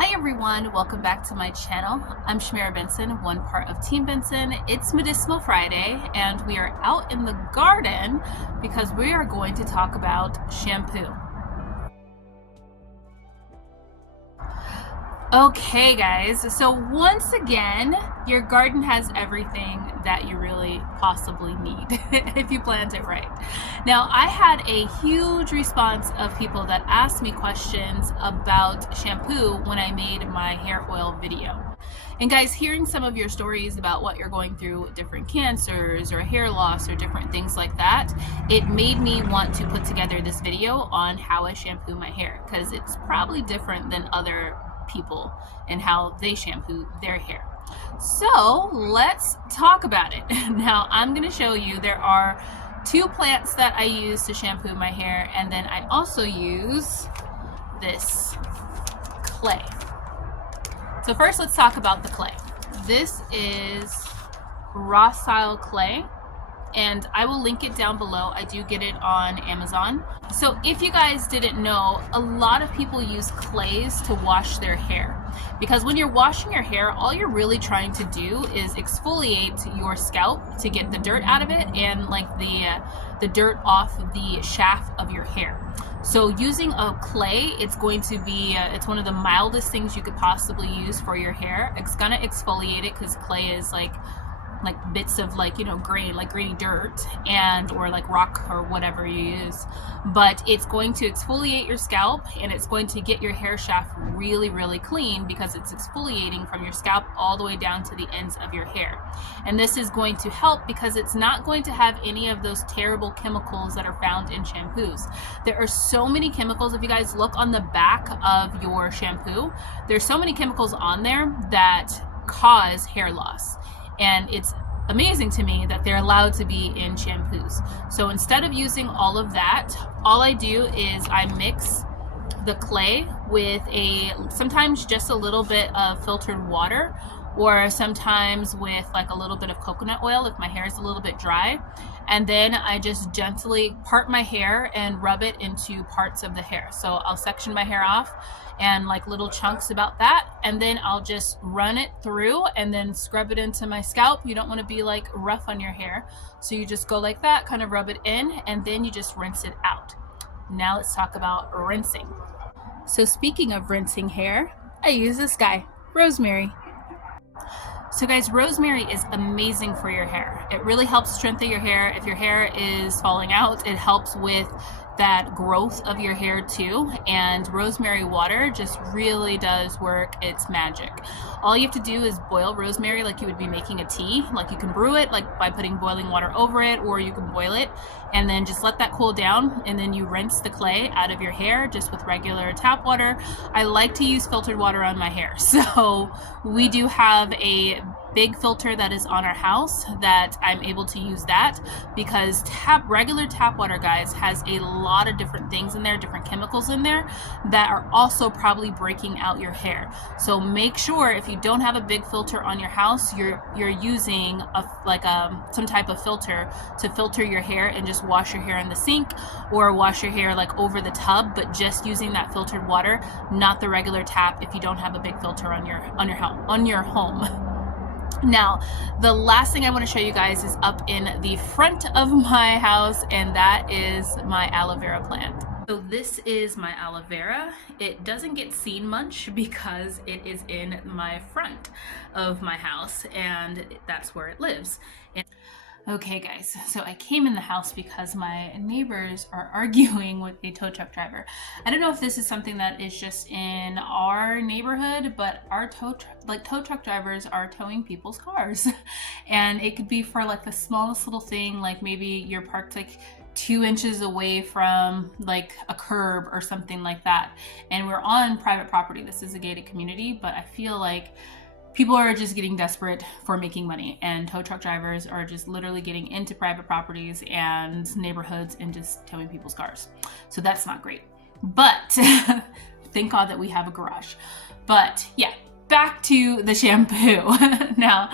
Hi everyone, welcome back to my channel. I'm Shamira Benson, one part of Team Benson. It's Medicinal Friday and we are out in the garden because we are going to talk about shampoo. Okay guys, so once again, your garden has everything that you really possibly need if you plant it right. Now, I had a huge response of people that asked me questions about shampoo when I made my hair oil video. And guys, hearing some of your stories about what you're going through with different cancers or hair loss or different things like that, it made me want to put together this video on how I shampoo my hair, because it's probably different than other people and how they shampoo their hair. So let's talk about it. Now I'm going to show you there are two plants that I use to shampoo my hair, and then I also use this clay. So first let's talk about the clay. This is raw style clay, and I will link it down below. I do get it on Amazon. So if you guys didn't know, a lot of people use clays to wash their hair, because when you're washing your hair, all you're really trying to do is exfoliate your scalp to get the dirt out of it and like the dirt off the shaft of your hair. So using a clay, it's going to be it's one of the mildest things you could possibly use for your hair. It's gonna exfoliate it because clay is like bits of grainy dirt and or like rock or whatever you use, but it's going to exfoliate your scalp and it's going to get your hair shaft really clean because it's exfoliating from your scalp all the way down to the ends of your hair. And this is going to help because it's not going to have any of those terrible chemicals that are found in shampoos. There are so many chemicals. If you guys look on the back of your shampoo, there's so many chemicals on there that cause hair loss. And it's amazing to me that they're allowed to be in shampoos. So instead of using all of that, all I do is I mix the clay with sometimes just a little bit of filtered water, or sometimes with like a little bit of coconut oil if my hair is a little bit dry. And then I just gently part my hair and rub it into parts of the hair. So I'll section my hair off and like little chunks about that, and then I'll just run it through and then scrub it into my scalp. You don't want to be like rough on your hair, so you just go like that, kind of rub it in, and then you just rinse it out. Now let's talk about rinsing. So speaking of rinsing hair, I use this guy, rosemary. So guys, rosemary is amazing for your hair. It really helps strengthen your hair. If your hair is falling out, it helps with that growth of your hair too. And rosemary water just really does work. It's magic. All you have to do is boil rosemary like you would be making a tea. Like you can brew it like by putting boiling water over it, or you can boil it and then just let that cool down, and then you rinse the clay out of your hair just with regular tap water. I like to use filtered water on my hair, so we do have a big filter that is on our house that I'm able to use that, because regular tap water, guys, has a lot of different things in there, different chemicals in there that are also probably breaking out your hair. So make sure if you don't have a big filter on your house, you're using some type of filter to filter your hair and just wash your hair in the sink or wash your hair like over the tub, but just using that filtered water, not the regular tap, if you don't have a big filter on your home. Now, the last thing I want to show you guys is up in the front of my house, and that is my aloe vera plant. So this is my aloe vera. It doesn't get seen much because it is in my front of my house, and that's where it lives. Okay guys, so I came in the house because my neighbors are arguing with a tow truck driver. I don't know if this is something that is just in our neighborhood, but our tow truck drivers are towing people's cars. And it could be for like the smallest little thing, like maybe you're parked like 2 inches away from like a curb or something like that. And we're on private property. This is a gated community, but I feel like people are just getting desperate for making money, and tow truck drivers are just literally getting into private properties and neighborhoods and just towing people's cars. So that's not great. But thank God that we have a garage. But yeah, back to the shampoo. Now,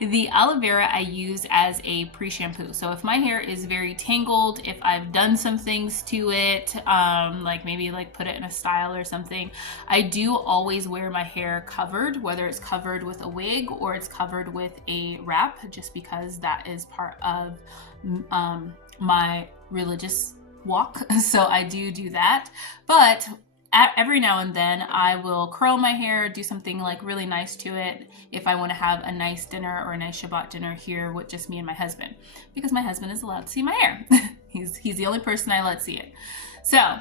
the aloe vera I use as a pre-shampoo. So if my hair is very tangled, if I've done some things to it, like maybe like put it in a style or something, I do always wear my hair covered, whether it's covered with a wig or it's covered with a wrap, just because that is part of my religious walk. So I do that. But every now and then I will curl my hair, do something like really nice to it if I want to have a nice dinner or a nice Shabbat dinner here with just me and my husband, because my husband is allowed to see my hair. He's the only person I let see it. So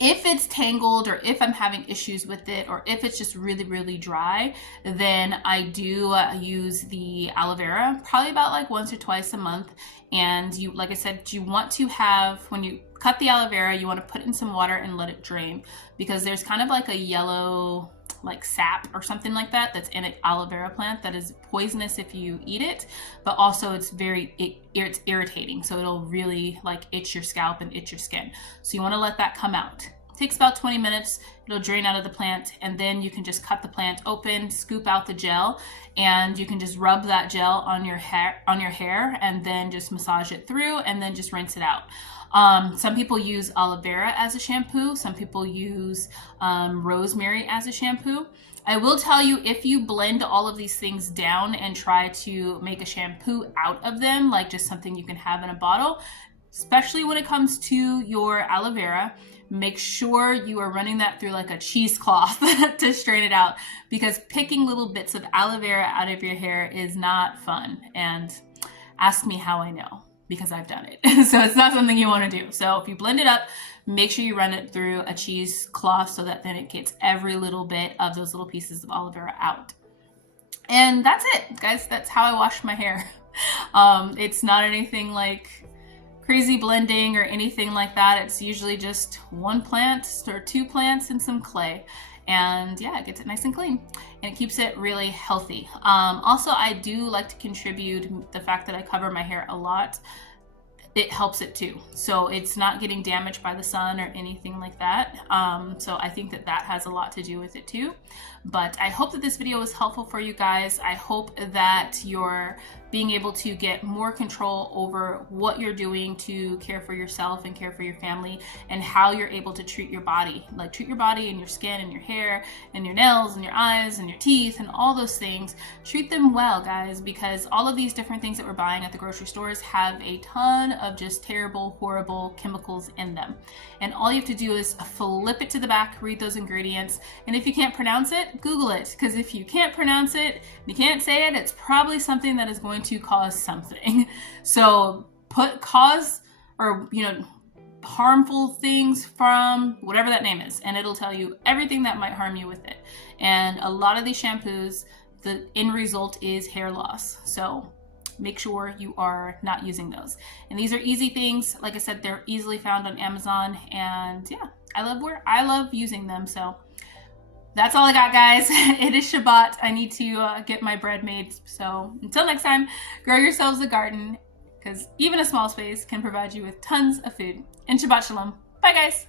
if it's tangled, or if I'm having issues with it, or if it's just really dry, then I do use the aloe vera probably about like once or twice a month. And you, like I said, you want to have, when you cut the aloe vera, you want to put it in some water and let it drain, because there's kind of like a yellow like sap or something like that that's in an aloe vera plant that is poisonous if you eat it, but also it's it's irritating, so it'll really like itch your scalp and itch your skin. So you want to let that come out. It takes about 20 minutes. It'll drain out of the plant, and then you can just cut the plant open, scoop out the gel, and you can just rub that gel on your hair and then just massage it through and then just rinse it out. Some people use aloe vera as a shampoo. Some people use rosemary as a shampoo. I will tell you, if you blend all of these things down and try to make a shampoo out of them, like just something you can have in a bottle, especially when it comes to your aloe vera, make sure you are running that through like a cheesecloth to strain it out, because picking little bits of aloe vera out of your hair is not fun. And ask me how I know, because I've done it. So it's not something you want to do. So if you blend it up, make sure you run it through a cheesecloth so that then it gets every little bit of those little pieces of aloe vera out. And that's it, guys. That's how I wash my hair. It's not anything like crazy blending or anything like that. It's usually just one plant or two plants and some clay. And yeah, it gets it nice and clean, and it keeps it really healthy. Also, I do like to contribute the fact that I cover my hair a lot. It helps it too. So it's not getting damaged by the sun or anything like that. So I think that that has a lot to do with it too. But I hope that this video was helpful for you guys. I hope that you're being able to get more control over what you're doing to care for yourself and care for your family, and how you're able to treat your body. Like treat your body and your skin and your hair and your nails and your eyes and your teeth and all those things. Treat them well, guys, because all of these different things that we're buying at the grocery stores have a ton of just terrible, horrible chemicals in them. And all you have to do is flip it to the back, read those ingredients, and if you can't pronounce it, Google it, because if you can't pronounce it, you can't say it, it's probably something that is going to cause something. So put cause, or harmful things from whatever that name is, and it'll tell you everything that might harm you with it. And a lot of these shampoos, the end result is hair loss. So make sure you are not using those. And these are easy things. Like I said, they're easily found on Amazon, and yeah, I love using them. So that's all I got, guys. It is Shabbat. I need to get my bread made. So until next time, grow yourselves a garden, because even a small space can provide you with tons of food. And Shabbat Shalom. Bye, guys.